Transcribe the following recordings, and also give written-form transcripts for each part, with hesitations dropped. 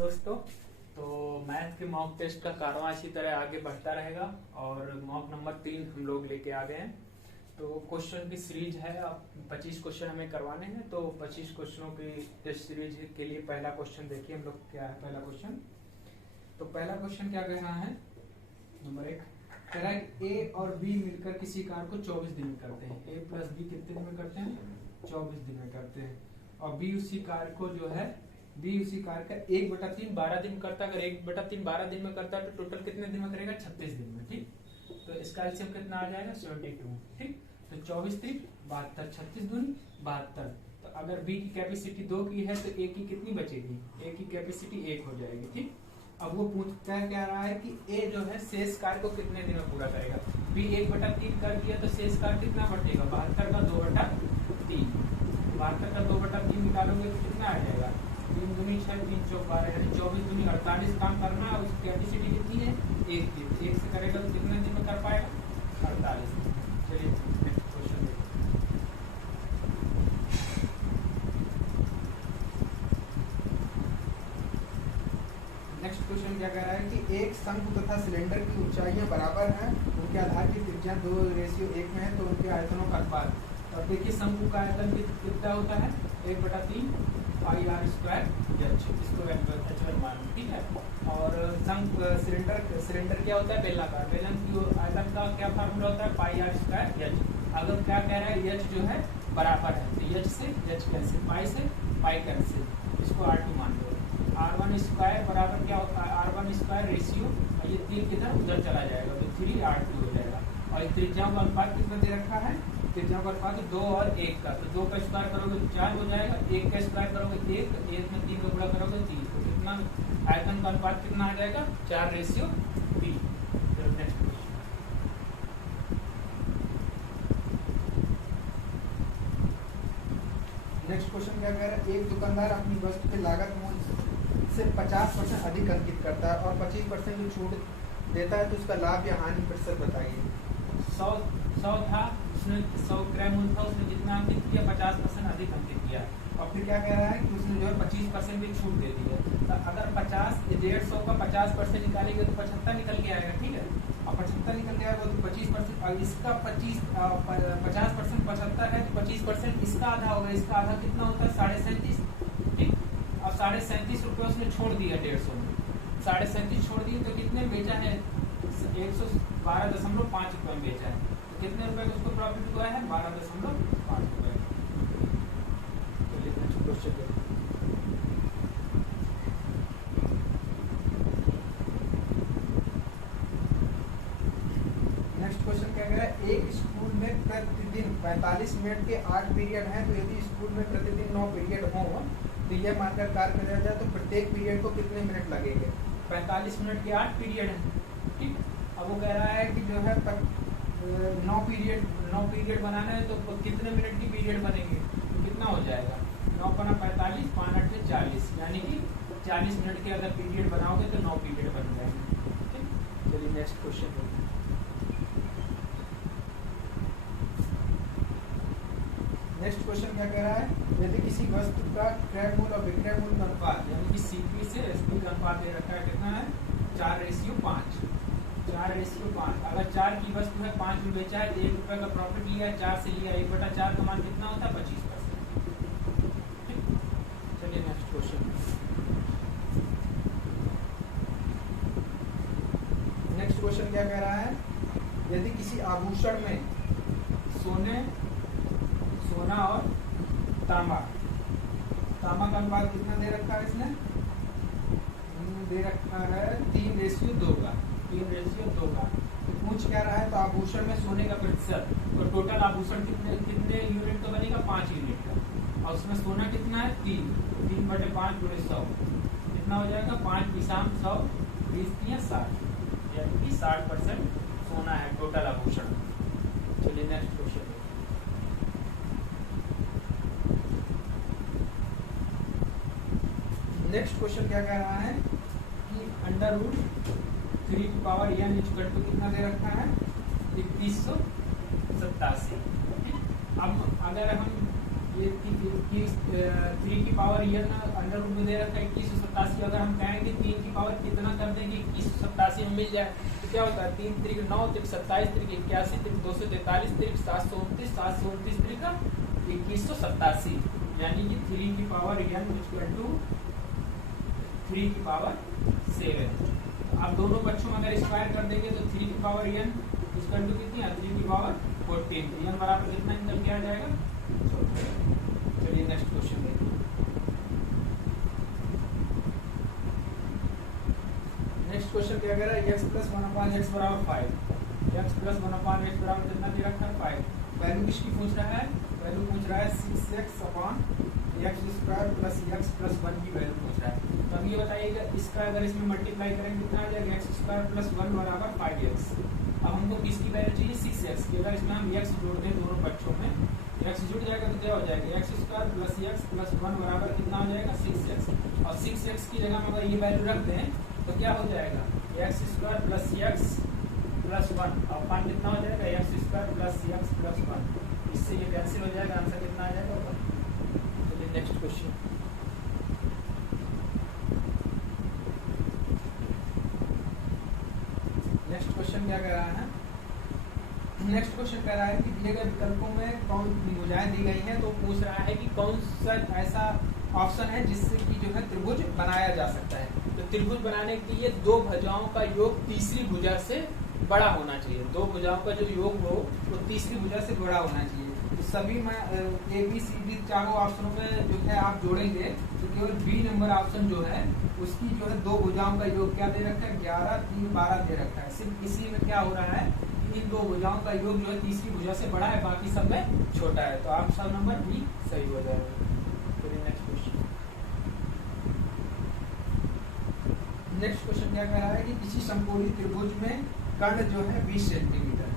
दोस्तों, तो मैथ के मॉक टेस्ट का कारवां इसी तरह आगे बढ़ता रहेगा और मॉक नंबर 3 हम लोग लेके आ गए हैं। तो क्वेश्चन की सीरीज है, अब 25 क्वेश्चन हमें करवाने हैं। तो 25 क्वेश्चनों की टेस्ट सीरीज के लिए पहला क्वेश्चन देखिए हम लोग क्या है। पहला क्वेश्चन, तो पहला क्वेश्चन क्या कह रहा है, नंबर 1 कह रहा है ए और बी मिलकर किसी कार को 24 दिन में करते हैं। ए प्लस बी कितने दिन में करते हैं? 24 दिन में करते हैं। और बी उसी कार को जो है बी उसी कार का 1/3 12 दिन करता है। अगर 1/3 12 दिन में करता है तो टोटल कितने दिन में करेगा? 36 दिन में। ठीक, तो इसका एलसीएम कितना आ जाएगा? 72। ठीक, तो 24 3 72, 36 दूनी 72। तो अगर बी की कैपेसिटी 2 की है तो ए की कितनी बचेगी? ए की कैपेसिटी 1 हो जाएगी। ठीक, अब वो पूछता है क्या रहा है कि ए जो है शेष कार्य को कितने दिन में पूरा करेगा। बी 1/3 कर दिया तो शेष कार्य कितना बचेगा? 72 का 2/3। 72 का 2/3 निकालोगे तो कितना आ जाएगा? 3 दूनी 6, 3 चौक 12, यानी 24 दूनी 48 काम करना है। उसकी कैपेसिटी कितनी है? 1 की। 1 से करेगा तो कितने दिन में कर पाएगा? 48। चलिए नेक्स्ट क्वेश्चन देखिए। नेक्स्ट क्वेश्चन क्या कह रहा है कि एक शंकु तथा सिलेंडर की ऊंचाइयां बराबर हैं, उनके आधार की त्रिज्या 2:1 में है, तो उनके आयतनों का अनुपात। और देखिए शंकु का आयतन कितना होता है? 1/3 पाई आर स्क्वायर एच, इसको H1 मान। ठीक है, और सिलेंडर क्या होता है? बेलनाकार। बेलन की आयतन का क्या फार्मूला होता है? पाई आर स्क्वायर एच। अगर क्या कह रहा है, एच जो है बराबर है तो एच से एच कैंसिल, पाई से पाई कैंसिल, इसको R2 मान लो। R1 स्क्वायर बराबर क्या होता है? R1 स्क्वायर रेशियो, और ये 3 किधर उधर चला जाएगा तो 3R2 हो जाएगा। और त्रिज्याओं का अनुपात कितना दे रखा है? त्रिज्याओं का अनुपात 2 और 1 का, तो 2 का स्क्वायर करोगे तो 4 हो जाएगा, 1 का स्क्वायर करोगे 1, 1 में 3 का गुणा करोगे 3, तो कितना आयतन का अनुपात कितना आ जाएगा? 4:3। नेक्स्ट क्वेश्चन, नेक्स्ट क्वेश्चन क्या कह रहा है, एक दुकानदार अपनी वस्तु की लागत मूल्य से 50% अधिक अंकित करता है और 25% जो छूट देता है, तो उसका लाभ या हानि प्रतिशत बताइए। 100 था, उसने 100 क्रय मूल्य था, उसने कितना अंकित किया? 50% अधिक अंकित किया। और फिर क्या कह रहा है कि उसने जो है 25% भी छूट दे दी है। तो अगर 150 का 50% निकालेंगे तो 75 निकल के आएगा। ठीक है, और 75 निकल के आएगा तो 25%, और इसका 50% 75 है तो 25% इसका आधा होगा। इसका आधा कितना होता है? 37.5। ठीक, अब 37.5 रुपये उसने छोड़ दिया 150 में, 37.5 छोड़ दिए तो कितने बेचा है? 112.5 रुपये में बेचा है। तो कितने रुपए का उसको प्रॉफिट हुआ है? 12.5 रुपये। चलिए नेक्स्ट क्वेश्चन देखिए। नेक्स्ट क्वेश्चन क्या कह रहा है, एक स्कूल में प्रतिदिन 45 मिनट के 8 पीरियड हैं, तो यदि स्कूल में प्रतिदिन 9 पीरियड हों तो यह मानकर कार्य करा जाए तो प्रत्येक पीरियड को कितने मिनट लगेंगे? 45 मिनट के 8 पीरियड हैं। ठीक, अब वो कह रहा है कि जो है 9 पीरियड बनाना है तो कितने मिनट की पीरियड बनेंगे? तो कितना हो जाएगा? 9 × 45, 5 × 8 = 40, यानी कि 40 मिनट के अगर पीरियड बनाओगे तो 9 पीरियड बन जाएंगे। ठीक, चलिए नेक्स्ट क्वेश्चन देखिए। नेक्स्ट क्वेश्चन क्या कह रहा है, यदि किसी वस्तु का क्रय मूल्य और विक्रय मूल्य का अनुपात, यानी कि सीपी से एसपी का अनुपात दे रखा है, कितना है? 4:5। 4:5। अगर 4 की वस्तु है, 5 में बेचा है, 1 रुपए का प्रॉफिट लिया है, 4 से लिया, 1/4 का मान कितना होता है? 25%। चलिए नेक्स्ट क्वेश्चन। नेक्स्ट क्वेश्चन क्या कह रहा है, यदि किसी आभूषण में सोना और तांबा का अनुपात कितना दे रखा है? इसने दे रखा है 3:2 का। 3:2 का तो पूछ क्या रहा है, तो आभूषण में सोने का प्रतिशत, तो टोटल आभूषण कितने यूनिट का बनेगा? 5 यूनिट का। और उसमें सोना कितना है? 3/5 × 100 कितना हो जाएगा? 5 × 100, 20 × 60, यानी कि 60% सोना है टोटल आभूषण। चलिए नेक्स्ट क्वेश्चन। नेक्स्ट क्वेश्चन क्या कह रहा है कि √3n = कितना दे रखा है? 3187। अब अगर हम ये 3 की पावर n अंडर रूट में दे रखा है 2187, अगर हम कहें की पावर कितना कर देंगे 2187 में मिल जाए तो क्या होता है 3 त्रिक 9 त्रिक 27 त्रिक 81 त्रिक 243 त्रिक 729 729 त्रिक 2187 यानी कि 3 की पावर n इक्वल टू 3 की पावर 7। अब दोनों बच्चों में अगर स्क्वायर कर देंगे तो 3 की पावर n इक्वल टू कितनी है 3 की पावर 14 तो n बराबर कितना निकल के आ जाएगा। चलिए नेक्स्ट क्वेश्चन देखिए। नेक्स्ट क्वेश्चन क्या कह रहा है x प्लस 1/x बराबर 5 x प्लस 1/x बराबर कितना दे रखा है 5। वैल्यू किसकी पूछ रहा है वैल्यू पूछ रहा है 6x upon x square plus x plus 1 की वैल्यू पूछ रहा है। तो अब ये बताइएगा इसका अगर इसमें मल्टीप्लाई करेंगे कितना आ जाएगा x स्क्वायर प्लस 1 बराबर 5x। अब हमको किसकी वैल्यू चाहिए 6x की। अगर इसमें हम x जोड़ दें दोनों बच्चों में x जुड़ जाएगा तो क्या हो जाएगा x square plus x plus 1 बराबर कितना हो जाएगा 6x। और 6x की जगह में अगर ये वैल्यू रख दें तो क्या हो जाएगा x square plus x plus 1 और 5 कितना हो जाएगा x square plus x plus 1। इससे ये कैंसिल हो जाएगा आंसर कितना आ जाएगा। चलिए नेक्स्ट क्वेश्चन। नेक्स्ट क्वेश्चन क्या कह रहा है नेक्स्ट क्वेश्चन कह रहा है कि दिए गए विकल्पों में कौन भुजाएं दी गई हैं तो पूछ रहा है कि कौन सा ऐसा ऑप्शन है जिससे कि जो है त्रिभुज बनाया जा सकता है। तो त्रिभुज बनाने के लिए दो भुजाओं का योग तीसरी भुजा से बड़ा होना चाहिए। दो भुजाओं का जो योग हो वो तीसरी भुजा से बड़ा होना चाहिए। तो सभी में ए बी सी डी चारों ऑप्शनों में जो है आप जोड़ेंगे तो केवल बी नंबर ऑप्शन जो है उसकी जो है दो भुजाओं का योग क्या दे रखा है 11 3 12 दे रखा है। सिर्फ इसी में क्या हो रहा है इन दो भुजाओं का योग जो है तीसरी भुजा से बड़ा है बाकी सब में छोटा है। तो ऑप्शन नंबर बी सही हो जाएगा। Next question. नेक्स्ट क्वेश्चन क्या कह रहा है कि किसी समकोणीय त्रिभुज में कर्ण जो है 20 सेंटीमीटर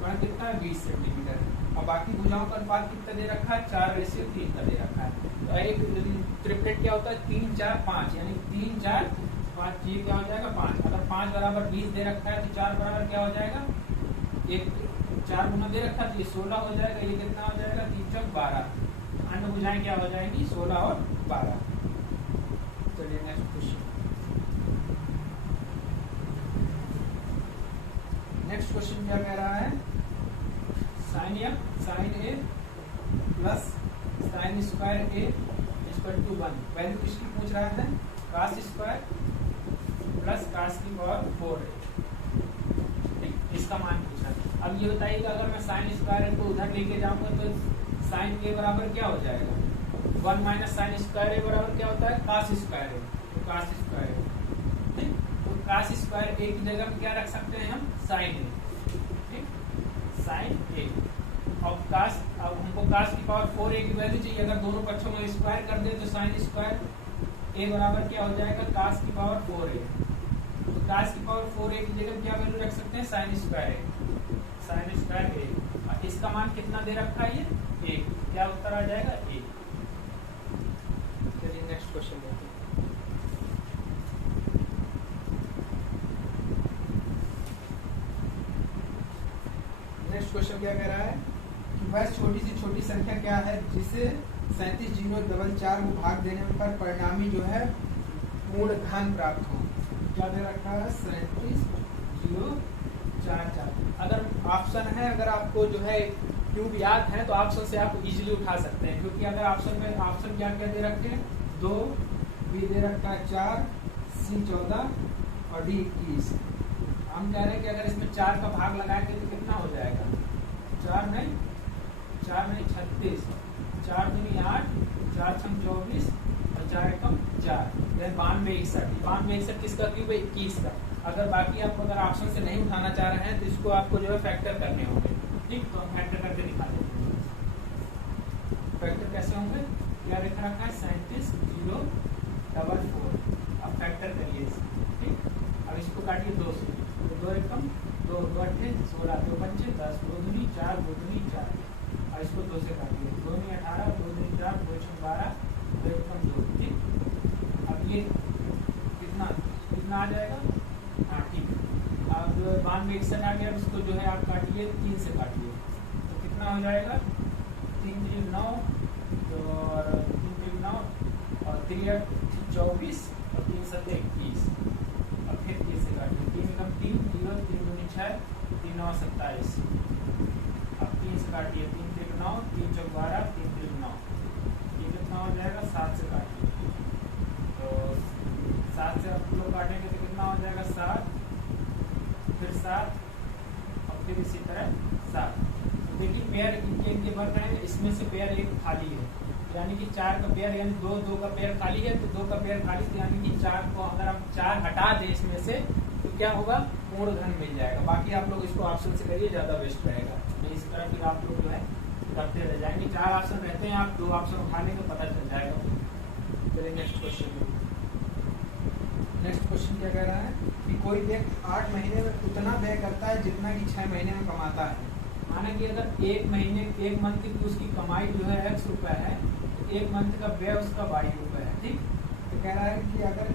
कर्ण कितना है 20 सेंटीमीटर और बाकी भुजाओं का अनुपात कितना दे रखा है 4:3 का दे रखा है। तो एक ट्रिपलेट क्या होता है 3 4 5 यानी 3 4 5 ये क्या हो जाएगा 5। अगर 5 बराबर 20 दे रखा है तो 4 बराबर क्या हो जाएगा एक 4 गुना दे रखा है तो ये 16 हो जाएगा। ये कितना हो जाएगा 3 4 12 अन्य भुजाएं क्या हो जाएंगी 16 और 12। चलिए नेक्स्ट क्वेश्चन। नेक्स्ट क्वेश्चन क्या कह रहा है sine A plus sine square A equal to 1 value किसकी पूछ रहा है कास स्क्वायर प्लस कास की पावर 4 इसका मान पूछा। अब ये बताइएगा अगर मैं साइन स्क्वायर को उधर लेके जाऊंगा तो साइन ए बराबर क्या हो जाएगा 1 माइनस साइन स्क्वायर ए बराबर क्या होता है कास स्क्वायर ए। तो कास स्क्वायर ए तो कास स्क्वायर ए की जगह में क्या रख सकते हैं हम साइन ए ठीक साइन ए और कास। अब हमको कास की पावर 4a की वैल्यू चाहिए। अगर दोनों पक्षों में स्क्वायर कर दे तो साइन स्क्वायर a बराबर क्या हो जाएगा कास की पावर 4a। तो कास की पावर 4a की जगह क्या वैल्यू रख सकते हैं साइन स्क्वायर a। इसका मान कितना दे रखा है ये 1। क्या उत्तर आ जाएगा 1। चलिए नेक्स्ट क्वेश्चन देखते हैं। नेक्स्ट क्वेश्चन क्या कह रहा है कि वह छोटी से छोटी संख्या क्या है जिसे 37,044 को भाग देने पर परिणामी जो है पूर्ण घन प्राप्त हो। क्या दे रखा है 37,044। अगर ऑप्शन है अगर आपको जो है क्यूब याद है तो ऑप्शन से आप इजीली उठा सकते हैं क्योंकि अगर ऑप्शन में ऑप्शन क्या क्या दे रखे हैं 2 बी दे रखा है 4 सी 14 और डी 21। हम कह रहे हैं कि अगर इसमें 4 का भाग लगाएंगे तो कितना हो जाएगा 4 नहीं 36 4 दूनी 8 4 छम 24 और 4 एकम 4 92 61 किसका क्यूब है 21 का। अगर बाकी आप अगर ऑप्शन से नहीं उठाना चाह रहे हैं तो इसको आपको जो है फैक्टर करने होंगे। ठीक तो हम फैक्टर करके दिखा देते हैं। फैक्टर कैसे होंगे क्या लिख रखा है 37,044। अब फैक्टर करिए ठीक। अब इसको काटिए 2 से तो 2 एकम 2 2 8 16 2 5 10 2 दूनी 4 2 दूनी 4 और इसको 2 से काटिए 2 दूनी 18 2 दूनी 4 2 छह 12 2 एकम 2 ठीक। अब ये कितना कितना आ जाएगा हाँ ठीक। अब 92 61 आ गया इसको जो है आप काटिए 3 से काटिए तो कितना हो जाएगा 3 3 9 और 3 3 9 और 3 8 24 और 3 7 21, और फिर 3 से काटिए, 3 एकम 3, 0, 3 दूनी 6, 3 9 27, अब 3 से काटिए, 3 3 9, 3 चौक 12, 3 3 9, ये कितना हो जाएगा, 7 से काटिए, तो 7 से आप लोग काटेंगे तो कितना हो जाएगा, 7, फिर 7 और फिर इसी तरह 7। तो देखिए पेयर इनके बढ़ रहे हैं, इसमें से पेयर एक खाली है, यानी कि 4 का पेयर, यानी 2 का पेयर खाली है, तो 2 का पेयर खाली, तो यानी कि 4 को अगर आप 4 हटा दें इसमें से तो क्या होगा, पूर्ण धन मिल जाएगा। बाकी आप लोग इसको ऑप्शन से करिए, ज़्यादा बेस्ट रहेगा। तो इस तरह फिर आप लोग जो है करते रह जाएंगे। 4 ऑप्शन रहते हैं, आप 2 ऑप्शन उठाने का पता चल जाएगा। चलिए नेक्स्ट क्वेश्चन। नेक्स्ट क्वेश्चन क्या कह रहा है कि कोई व्यक्ति 8 महीने में उतना व्यय करता है जितना कि 6 महीने में कमाता है। माना कि अगर एक मंथ की उसकी कमाई जो है X रुपए है, तो 1 मंथ का व्यय उसका 22 रुपए है, ठीक। तो कह रहा है कि अगर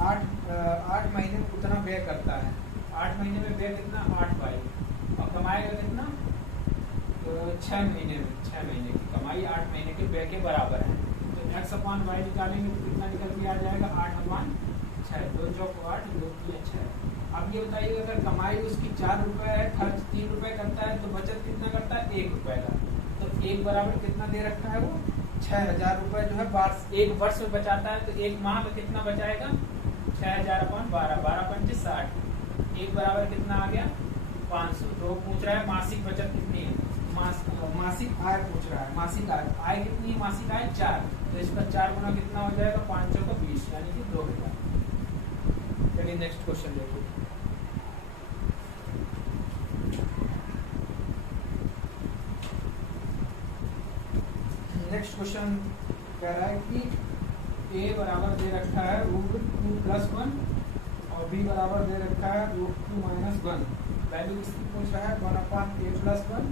8 महीने में उतना व्यय करता है, 8 महीने में व्यय कितना, 8 22, और कमाएगा कितना, तो 6 महीने में, 6 महीने की कमाई 8 महीने के व्यय के बराबर है। तो x/y निकालेंगे तो कितना निकल के आ जाएगा, 8/6, 2 चौक 8, 2 3 6। अब ये बताइए अगर कमाई उसकी 4 रुपए है, खर्च 3 रुपए करता है, तो बचत कितना करता है, 1 रुपए का। तो 1 बराबर कितना दे रखा है, वो 6000 रुपए जो है 1 वर्ष में बचाता है, तो 1 माह में कितना बचाएगा, 6000/12, 12 पंचे 60, 1 बराबर कितना आ गया, 500। तो पूछ रहा है मासिक बचत कितनी है, मासिक आय पूछ रहा है, मासिक आय कितनी है, मासिक आय 4, तो इसका 4 गुना कितना हो जाएगा, 500 का 20, यानी कि 2000। चलिए नेक्स्ट क्वेश्चन देखिए। नेक्स्ट क्वेश्चन कह रहा है कि a बराबर दे रखा है √2 + 1 और b बराबर दे रखा है √2 - 1। वैल्यू किसकी पूछ रहा है, 1/a + 1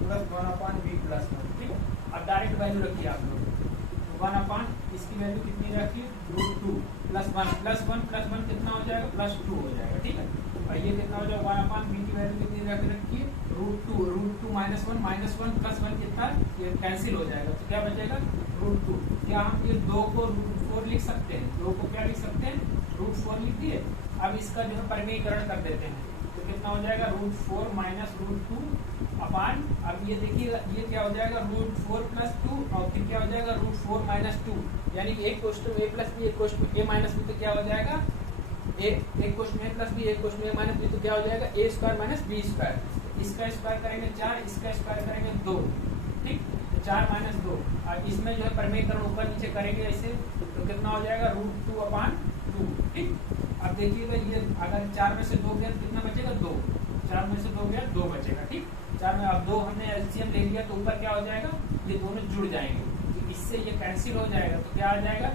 + 1/b + 1, ठीक है। अब डायरेक्ट वैल्यू रखिए आप लोग, 1/, इसकी वैल्यू कितनी रखिए, √2 + 1 + 1 + 1 कितना हो जाएगा, +2 हो जाएगा, ठीक है। और ये कितना हो जाएगा, 1/b की वैल्यू कितनी रखिए, √2 - 1 + 1 कितना, ये कैंसिल हो जाएगा, तो क्या बचेगा, √2। क्या हम ये 2 को √4 लिख सकते हैं, 2 को क्या लिख सकते हैं, √4 लिख दिए। अब इसका जो है परिमेयकरण कर देते हैं, तो कितना हो जाएगा, √4 - √2 अपान, अब ये देखिएगा ये क्या हो जाएगा, √4 + 2, और फिर क्या हो जाएगा, √4 - 2, यानी एक क्वेश्चन में a + b, एक क्वेश्चन में a - b, तो क्या हो जाएगा, एक क्वेश्चन में a + b, एक क्वेश्चन में a - b, तो क्या हो जाएगा, a² - b²। इसका स्क्वायर करेंगे 4, इसका स्क्वायर करेंगे 2, ठीक। तो 4 - 2, और इसमें जो है परिमेयकरण ऊपर नीचे करेंगे ऐसे, तो कितना हो जाएगा, √2/2, ठीक। अब देखिएगा ये अगर 4 में से 2 गया तो कितना बचेगा, 2, 4 में से 2 गया 2 बचेगा, ठीक। 4 में अब 2 हमने एलसीएम ले लिया, तो ऊपर क्या हो जाएगा, ये दोनों जुड़ जाएंगे, तो इससे ये कैंसिल हो जाएगा, तो क्या आ जाएगा,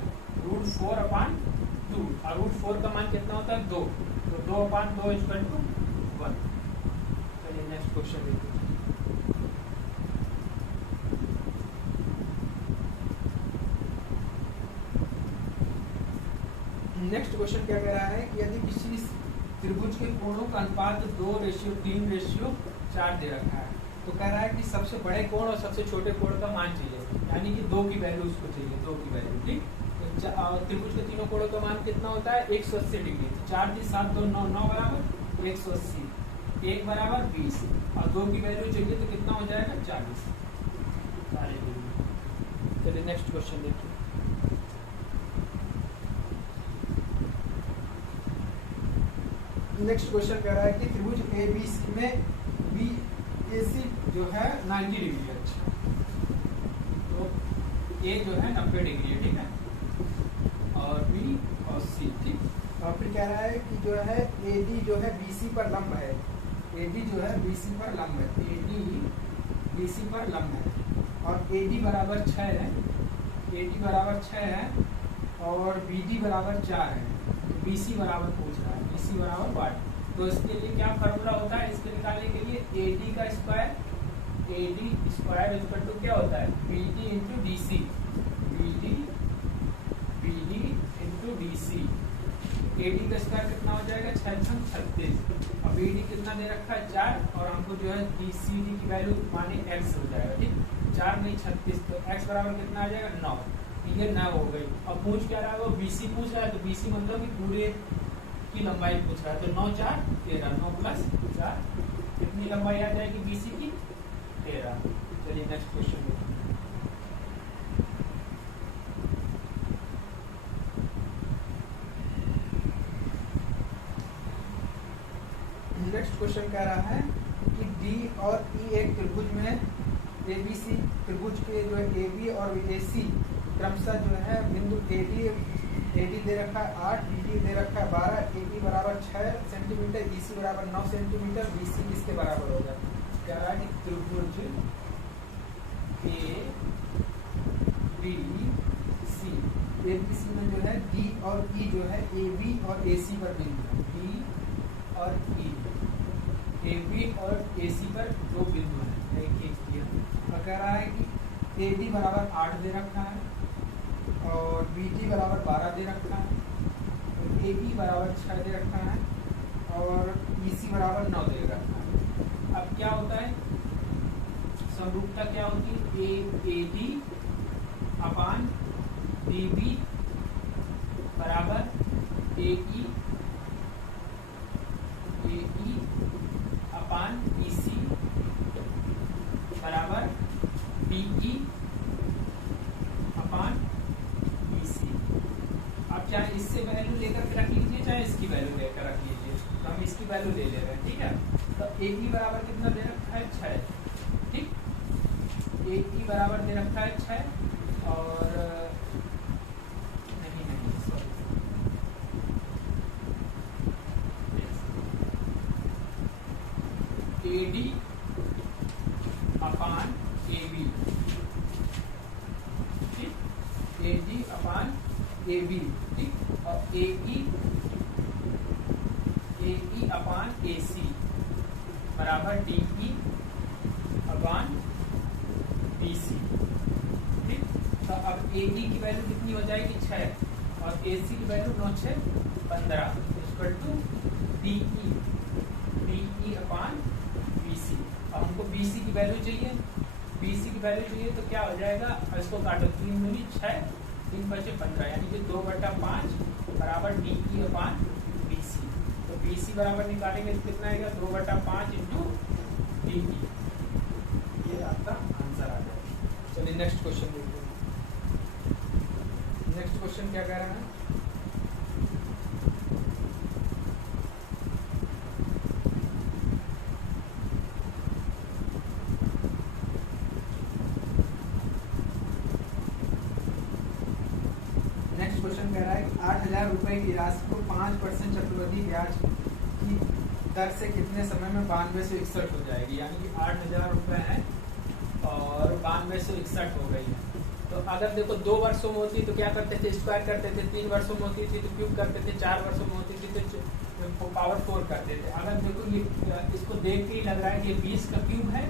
√4/2, और √4 का मान कितना होता है, 2, तो 2/2 = 1। चलिए नेक्स्ट क्वेश्चन देखिए। नेक्स्ट क्वेश्चन क्या कह रहा है कि यदि किसी त्रिभुज के कोणों का अनुपात 2:3:4 दे रखा है, तो कह रहा है कि सबसे बड़े कोण और सबसे छोटे कोण का मान चाहिए, यानी कि 2 की वैल्यू उसको चाहिए, 2 की वैल्यू, ठीक। त्रिभुज के तीनों कोणों का मान कितना होता है, 180 डिग्री, 4 3 7 2 9, 9 बराबर 180, 1 बराबर 20, और 2 की वैल्यू चाहिए तो कितना हो जाएगा, 40 डिग्री। चलिए नेक्स्ट क्वेश्चन देखिए। नेक्स्ट क्वेश्चन कह रहा है कि त्रिभुज ABC में BAC जो है 90 डिग्री है, अच्छा, तो A जो है 90 डिग्री है, ठीक है, और B और C, ठीक। और फिर कह रहा है कि जो है AD जो है BC पर लंब है, AD जो है BC पर लंब है, AD BC पर लंब है, और AD बराबर 6 है, AD बराबर 6 है, और BD बराबर 4 है, तो BC बराबर पूछ रहा है, BC बराबर 8। तो इसके लिए क्या फार्मूला होता है, इसके निकालने के लिए AD का square, AD square equal to क्या होता है, BD into DC, BD into DC। AD का स्क्वायर कितना हो जाएगा, 6 36, और BD कितना दे रखा है, 4, और हमको जो है BCD की वैल्यू माने X हो जाएगा, ठीक। 4 नहीं 36, तो X बराबर कितना आ जाएगा, 9। ये 9 हो गई। अब पूछ क्या रहा है वो, BC पूछ रहा है, तो BC मतलब कि पूरे की लंबाई पूछ रहा है। तो 9 4 13, 9 प्लस 4 कितनी लंबाई आ जाएगी BC की? 13। चलिए नेक्स्ट क्वेश्चन देखिए। नेक्स्ट क्वेश्चन कह रहा है कि D और E एक त्रिभुज में ABC त्रिभुज के जो है AB और AC क्रमशः जो है बिंदु AD दे रखा है 8, BD दे रखा है 12, AB बराबर 6 सेंटीमीटर, BC बराबर 9 सेंटीमीटर, BC किसके बराबर होगा? कह रहा है कि त्रिभुज ABC ABC में जो है D और E जो है AB और AC पर बिंदु है। D और E AB और AC पर दो बिंदु हैं, एक दिया। और कह रहा है कि AD बराबर 8 दे रखा है और BD बराबर 12 दे रखा है और AB बराबर 6 दे रखा है और BC बराबर 9 दे रखा है। अब क्या होता है, समरूपता क्या होती है? AD अपान BB बराबर AE अपान BC बराबर BE अपान BC। आप चाहे इससे वैल्यू लेकर के रख लीजिए, चाहे इसकी वैल्यू लेकर रख लीजिए, तो हम इसकी वैल्यू ले ले रहे हैं, ठीक है। तो AE बराबर कितना दे रखा है? 6, ठीक। AE बराबर दे रखा है 6 और AD अपान AB, ठीक। AD अपान AB, ठीक। और AE अपान AC बराबर DE अपान BC, ठीक। तो अब AD की वैल्यू कितनी हो जाएगी? 6 और AC की value 9 6 15 equal to DE upon BC। अब हमको BC की वैल्यू चाहिए, BC की वैल्यू चाहिए तो क्या हो जाएगा? इसको काटो, 3 दूनी 6, 3 बचे 15, यानी कि 2/5 बराबर DE अपान BC। तो BC बराबर निकालेंगे तो कितना आएगा? 2/5 इंटू DE। ये आपका आंसर आ जाएगा। चलिए नेक्स्ट क्वेश्चन देखते हैं। नेक्स्ट क्वेश्चन क्या कह रहा है? क्वेश्चन कह रहा है कि 8,000 रुपए की राशि को 5% चक्रवृद्धि ब्याज की दर से कितने समय में 9261 हो जाएगी? यानी कि 8,000 रुपए है और 9261 हो गई है। तो अगर देखो 2 वर्षों में होती तो क्या करते थे? स्क्वायर करते थे। 3 वर्षों में होती थी तो क्यूब करते थे। 4 वर्षों में होती थी तो पावर 4 करते थे। अगर देखो ये इसको देख के ही लग रहा है कि 20 का क्यूब है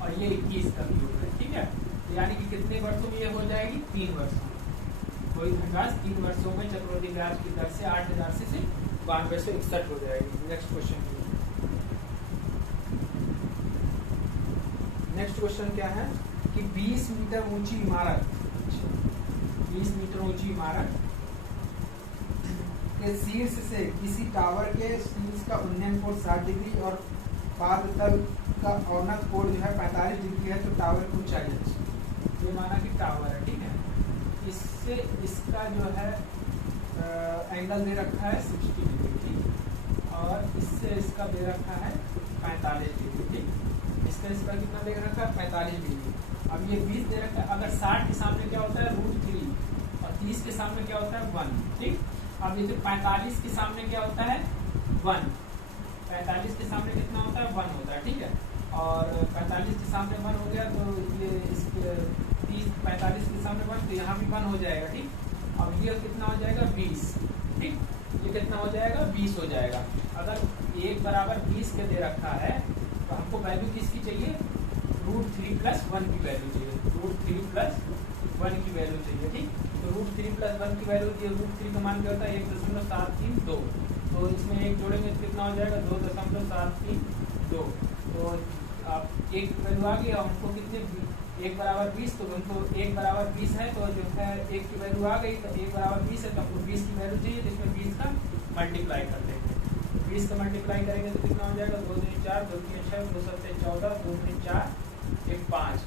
और ये 21 का क्यूब है, ठीक है। यानी कि कितने वर्षों में ये हो जाएगी? 3 वर्षों। कोई धनराशि 3 वर्षों में चक्रवृद्धि ब्याज की दर से 8,000 से 9261 हो जाएगी। नेक्स्ट क्वेश्चन, नेक्स्ट क्वेश्चन क्या है कि 20 मीटर ऊंची इमारत, 20 मीटर ऊंची इमारत के शीर्ष से किसी टावर के शीर्ष का उन्नयन कोण 60 डिग्री और पाद तल का औन्नत कोण जो है 45 डिग्री है, तो टावर की ऊंचाई ये माना कि टावर है, ठीक है। इससे इसका जो है एंगल दे रखा है 60 डिग्री, ठीक। और इससे इसका दे रखा है 45 डिग्री, ठीक। इसका कितना दे रखा है? 45 डिग्री। अब ये 20 दे रखा है। अगर 60 के सामने क्या होता है? √3 और 30 के सामने क्या होता है? 1, ठीक। अब ये जो 45 के सामने क्या होता है? 1। 45 के सामने कितना होता है? 1 होता है, ठीक है। और 45 के सामने 1 हो गया तो ये इसके 45 के सामने 1 तो यहाँ भी 1 हो जाएगा, ठीक। अब ये कितना हो जाएगा? 20, ठीक। ये कितना हो जाएगा? 20 हो जाएगा। अगर 1 बराबर 20 के दे रखा है तो हमको वैल्यू किसकी चाहिए? √3 + 1 की वैल्यू चाहिए। √3 + 1 की वैल्यू चाहिए, ठीक। तो √3 + 1 की वैल्यू दिए। √3 का मान क्या होता है? 1.732। तो इसमें 1 जोड़ेंगे तो कितना हो जाएगा? 2.732। तो आप 1 वैल्यू आ गई। हमको कितने 1 बराबर 20, तो हमको 1 बराबर 20 है तो जो है 1 की वैल्यू आ गई, तो 1 बराबर 20 है तो हमको 20 की वैल्यू चाहिए, तो इसमें 20 का मल्टीप्लाई कर देंगे। 20 का मल्टीप्लाई करेंगे तो कितना हो जाएगा, 2 दूनी 4, 2 तीन 6, 2 सत्ते 14, 2 दूनी 4, 1 5,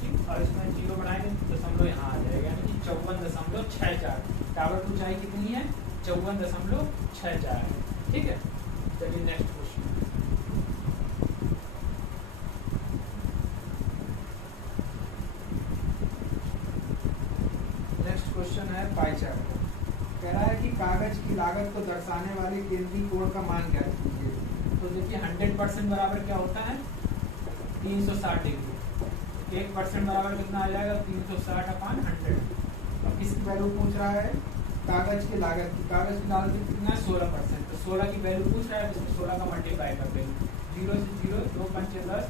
ठीक। और इसमें 0 बनाएंगे तो दशमलव यहाँ आ जाएगा, यानी कि 54.64। टावर की ऊंचाई कितनी है, 54.64 है, ठीक है। चलिए नेक्स्ट क्वेश्चन। नेक्स्ट क्वेश्चन है पाई चार्ट। कह रहा है कि कागज की लागत को दर्शाने वाले केंद्रीय कोण का मान ज्ञात कीजिए। तो देखिए 100% बराबर क्या होता है, 360 डिग्री। 1% बराबर कितना आ जाएगा, 360/100। अब किसकी वैल्यू पूछ रहा है, कागज की लागत की। कागज की लागत कितना है, 16%। तो 16 की वैल्यू पूछ रहा है तो 16 का मल्टीप्लाई कर देंगे। 0 से 0, 2 पंचे 10,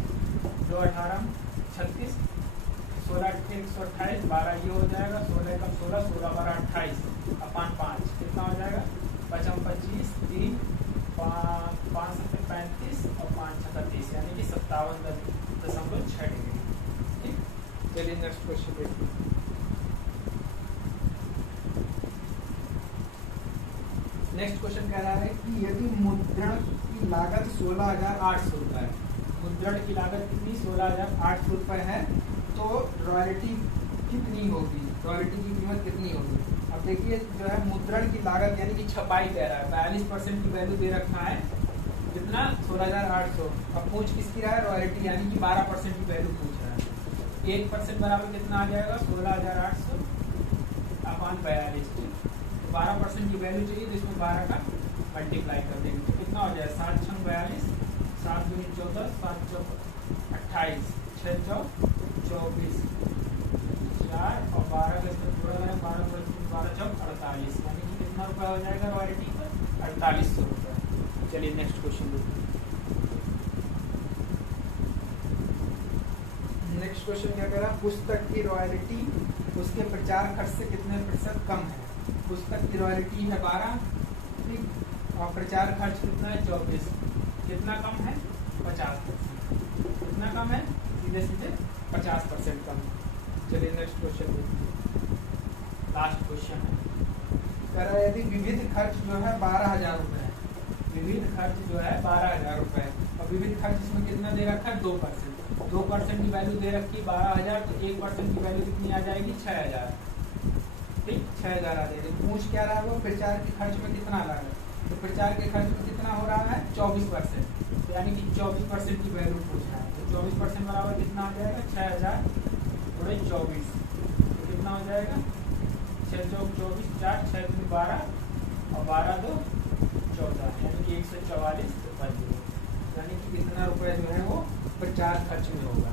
2 18 36, 16 128, 12 ये हो जाएगा, 16 का 16, 16 12 28 अपन 5 कितना हो जाएगा, 55 25 3 5 7 35 और 5 36, यानी कि 57.6 डिग्री, ठीक। चलिए नेक्स्ट क्वेश्चन देखिए। नेक्स्ट क्वेश्चन कह रहा है कि यदि मुद्रण की लागत 16,800 रुपये है, मुद्रण की लागत कितनी, 16,800 रुपये है, तो रॉयल्टी कितनी होगी, रॉयल्टी की कीमत कितनी होगी। अब देखिए जो है मुद्रण की लागत यानी कि छपाई कह रहा है, 42% की वैल्यू दे रखा है, कितना, 16,800। अब पूछ किसकी रहा है, रॉयल्टी, यानी कि 12% की वैल्यू पूछ रहा है। 1% बराबर कितना आ जाएगा, 16,800 अपन 42, 12% की वैल्यू चाहिए तो इसमें 12 का मल्टीप्लाई कर देंगे तो कितना हो जाएगा, 7 6 42, 7 दूनी 14, 7 चौक 28, 6 चौक 24, 4 और 12 का इसमें पूरा करें, 12 चौक 48, यानी कि कितना रुपया हो जाएगा रॉयल्टी पर, 4800 रुपये। चलिए नेक्स्ट क्वेश्चन देखिए। नेक्स्ट क्वेश्चन क्या कह रहा है, पुस्तक की रॉयल्टी उसके प्रचार खर्च से कितने प्रतिशत कम है। पुस्तक की रॉयल्टी है 12, ठीक, और प्रचार खर्च कितना है 24, कितना कम है, 50%। कितना कम है, सीधे सीधे 50% कम। चलिए नेक्स्ट क्वेश्चन देखिए, लास्ट क्वेश्चन है। कह रहा है यदि विविध खर्च जो है 12,000 रुपये है, विविध खर्च जो है 12,000 रुपये है, और विविध खर्च इसमें कितना दे रखा है, 2%। 2% की वैल्यू दे रखी है 12,000, तो 1% की वैल्यू कितनी आ जाएगी, 6,000, ठीक, 6,000 आ जाएगी। पूछ क्या रहा है वो, प्रचार के खर्च में कितना लागत, तो प्रचार के खर्च में कितना हो रहा है, 24%, तो यानी कि 24% की वैल्यू पूछ रहा है। तो 24% बराबर कितना आ जाएगा, 6,000 थोड़े 24, तो कितना हो जाएगा, 6 चौक 24, 4 6 दूनी 12 और 12 2 14, यानी कि 144 रुपये, यानी कि कितना रुपये जो है वो प्रचार खर्च में होगा।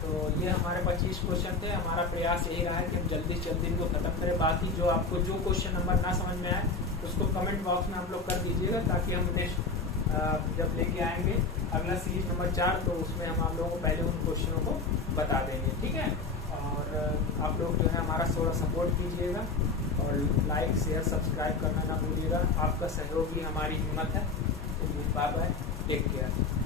तो ये हमारे 25 क्वेश्चन थे। हमारा प्रयास यही रहा है कि हम जल्दी से जल्दी इनको खत्म करें। बाकी जो आपको जो क्वेश्चन नंबर ना समझ में आए उसको कमेंट बॉक्स में आप लोग कर दीजिएगा, ताकि हम नेक्स्ट जब लेके आएंगे अगला सीरीज नंबर 4 तो उसमें हम आप लोगों को पहले उन क्वेश्चनों को बता देंगे, ठीक है। और आप लोग जो है हमारा थोड़ा सपोर्ट कीजिएगा और लाइक शेयर सब्सक्राइब करना ना भूलिएगा। आपका सहयोग ही हमारी हिम्मत है। Bye bye, take care.